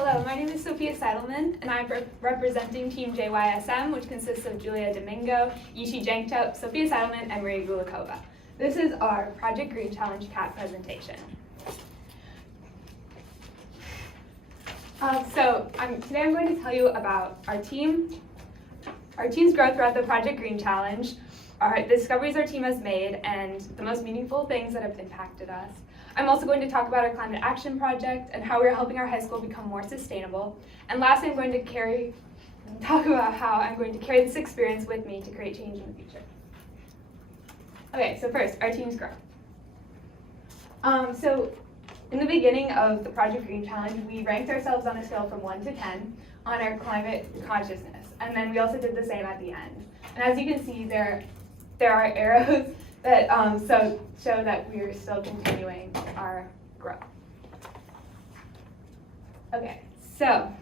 Hello, my name is Sofia Seidelmann, and I'm representing Team JYSM, which consists of Julia Domingo, Yishi Janktup, Sofia Seidelmann, and Maria Gulikova. This is our Project Green Challenge CAT presentation. Today I'm going to tell you about our team's growth throughout the Project Green Challenge, the discoveries our team has made, and the most meaningful things that have impacted us. I'm also going to talk about our climate action project and how we're helping our high school become more sustainable. And lastly, I'm going to talk about how I'm going to carry this experience with me to create change in the future. Okay, so first, our team's growth. In the beginning of the Project Green Challenge, we ranked ourselves on a scale from 1 to 10 on our climate consciousness. And then we also did the same at the end. And as you can see, there are arrows that show that we are still continuing our growth. Okay, so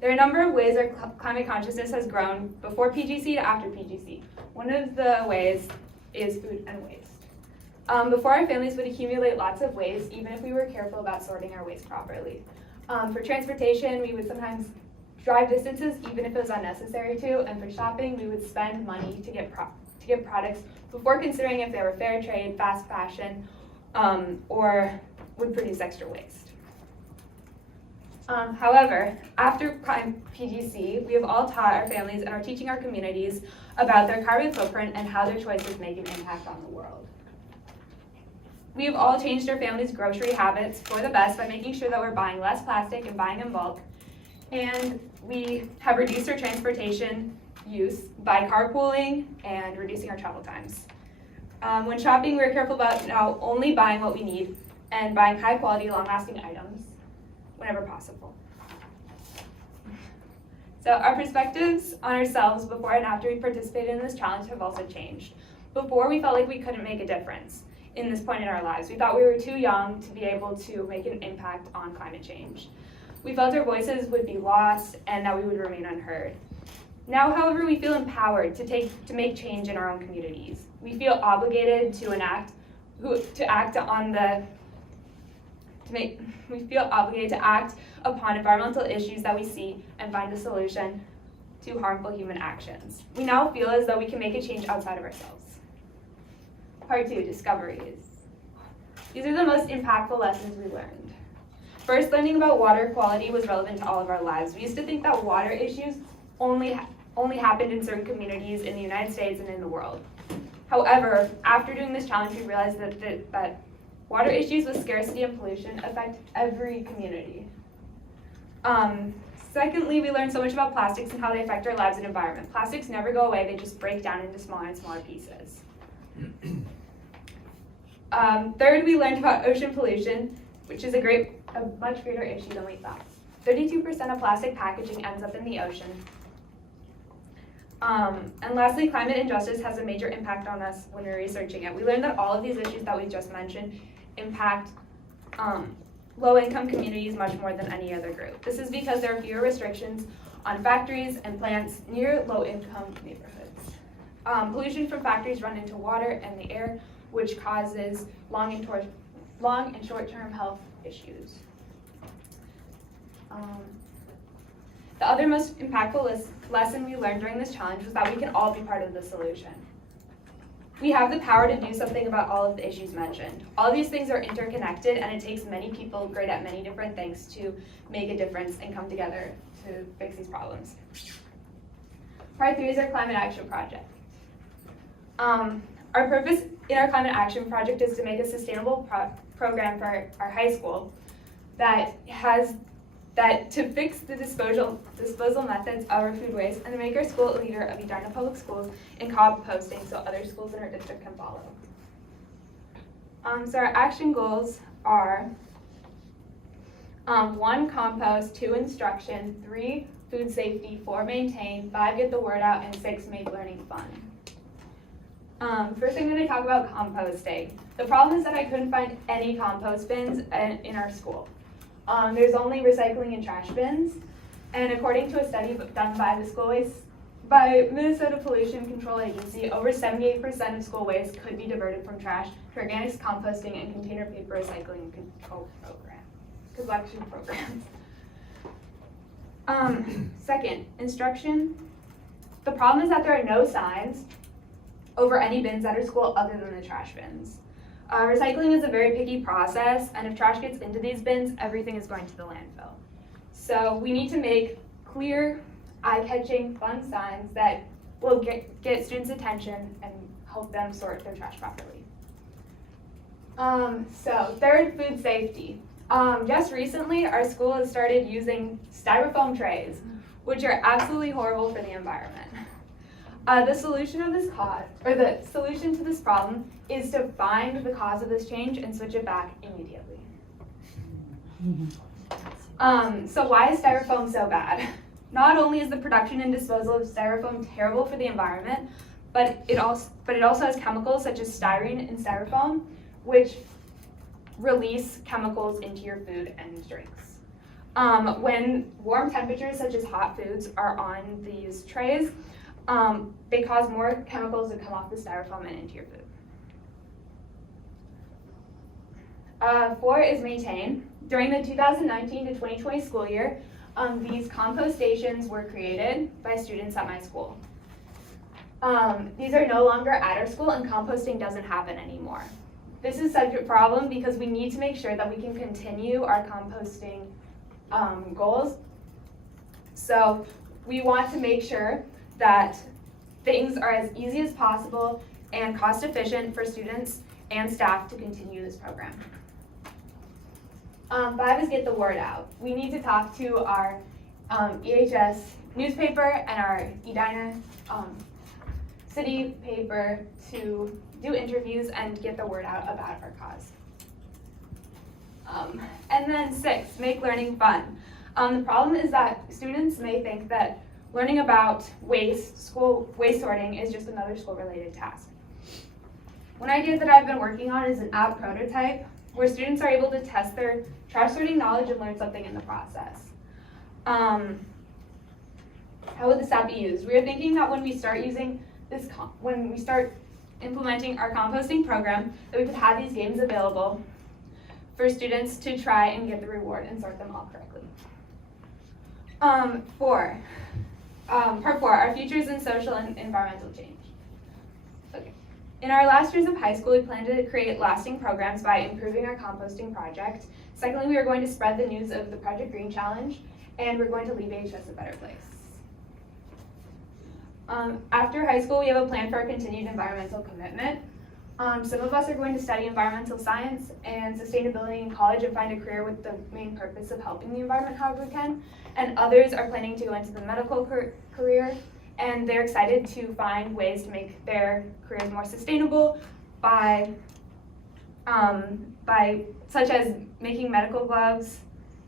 there are a number of ways our climate consciousness has grown before PGC to after PGC. One of the ways is food and waste. Before, our families would accumulate lots of waste, even if we were careful about sorting our waste properly. For transportation, we would sometimes drive distances, even if it was unnecessary to, and for shopping, we would spend money to get products before considering if they were fair trade, fast fashion, or would produce extra waste. However, after PGC, we have all taught our families and are teaching our communities about their carbon footprint and how their choices make an impact on the world. We have all changed our families' grocery habits for the best by making sure that we're buying less plastic and buying in bulk. And we have reduced our transportation use by carpooling and reducing our travel times. When shopping, we're careful about now only buying what we need and buying high quality, long-lasting items whenever possible. So our perspectives on ourselves before and after we participated in this challenge have also changed. Before, we felt like we couldn't make a difference in this point in our lives. We thought we were too young to be able to make an impact on climate change. We felt our voices would be lost and that we would remain unheard. Now, however, we feel empowered to make change in our own communities. We feel obligated to act upon environmental issues that we see and find a solution to harmful human actions. We now feel as though we can make a change outside of ourselves. Part 2, discoveries. These are the most impactful lessons we learned. First, learning about water quality was relevant to all of our lives. We used to think that water issues only happened in certain communities in the United States and in the world. However, after doing this challenge, we realized that water issues with scarcity and pollution affect every community. Secondly, we learned so much about plastics and how they affect our lives and environment. Plastics never go away, they just break down into smaller and smaller pieces. Third, we learned about ocean pollution, which is a much greater issue than we thought. 32% of plastic packaging ends up in the ocean. And lastly, climate injustice has a major impact on us when we're researching it. We learned that all of these issues that we just mentioned impact low-income communities much more than any other group. This is because there are fewer restrictions on factories and plants near low-income neighborhoods. Pollution from factories run into water and the air, which causes long and short-term health issues. The other most impactful lesson we learned during this challenge was that we can all be part of the solution. We have the power to do something about all of the issues mentioned. All of these things are interconnected, and it takes many people great at many different things to make a difference and come together to fix these problems. Part 3 is our climate action project. Our purpose in our climate action project is to make a sustainable program for our high school to fix the disposal methods of our food waste and to make our school a leader of Edina Public Schools in composting so other schools in our district can follow. So our action goals are 1, compost, 2, instruction, 3, food safety, 4, maintain, 5, get the word out, and 6, make learning fun. First, I'm going to talk about composting. The problem is that I couldn't find any compost bins in our school. There's only recycling and trash bins, and according to a study done by Minnesota Pollution Control Agency, over 78% of school waste could be diverted from trash to organics composting and container paper recycling collection programs. Second, instruction. The problem is that there are no signs over any bins at our school other than the trash bins. Recycling is a very picky process, and if trash gets into these bins, everything is going to the landfill. So we need to make clear, eye-catching, fun signs that will get students' attention and help them sort their trash properly. So third, food safety. Just recently, our school has started using styrofoam trays, which are absolutely horrible for the environment. The solution to this problem is to find the cause of this change and switch it back immediately. So why is styrofoam so bad? Not only is the production and disposal of styrofoam terrible for the environment, but it also has chemicals such as styrene and styrofoam, which release chemicals into your food and drinks. When warm temperatures such as hot foods are on these trays, they cause more chemicals to come off the styrofoam and into your food. 4 is maintain. During the 2019 to 2020 school year, these compost stations were created by students at my school. These are no longer at our school, and composting doesn't happen anymore. This is such a problem because we need to make sure that we can continue our composting goals. So we want to make sure that things are as easy as possible and cost efficient for students and staff to continue this program. 5 is get the word out. We need to talk to our EHS newspaper and our Edina city paper to do interviews and get the word out about our cause. And then 6, make learning fun. The problem is that students may think that learning about school waste sorting is just another school-related task. One idea that I've been working on is an app prototype where students are able to test their trash sorting knowledge and learn something in the process. How would this app be used? We are thinking that when we start implementing our composting program, that we could have these games available for students to try and get the reward and sort them all correctly. Part 4, our futures in social and environmental change. Okay. In our last years of high school, we plan to create lasting programs by improving our composting project. Secondly, we are going to spread the news of the Project Green Challenge, and we're going to leave AHS a better place. After high school, we have a plan for a continued environmental commitment. Some of us are going to study environmental science and sustainability in college and find a career with the main purpose of helping the environment however we can. And others are planning to go into the medical career, and they're excited to find ways to make their careers more sustainable by such as making medical gloves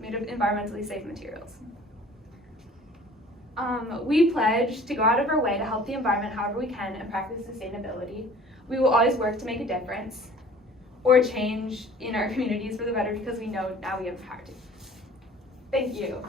made of environmentally safe materials. We pledge to go out of our way to help the environment however we can and practice sustainability. We will always work to make a difference or change in our communities for the better because we know now we have the power to. Thank you.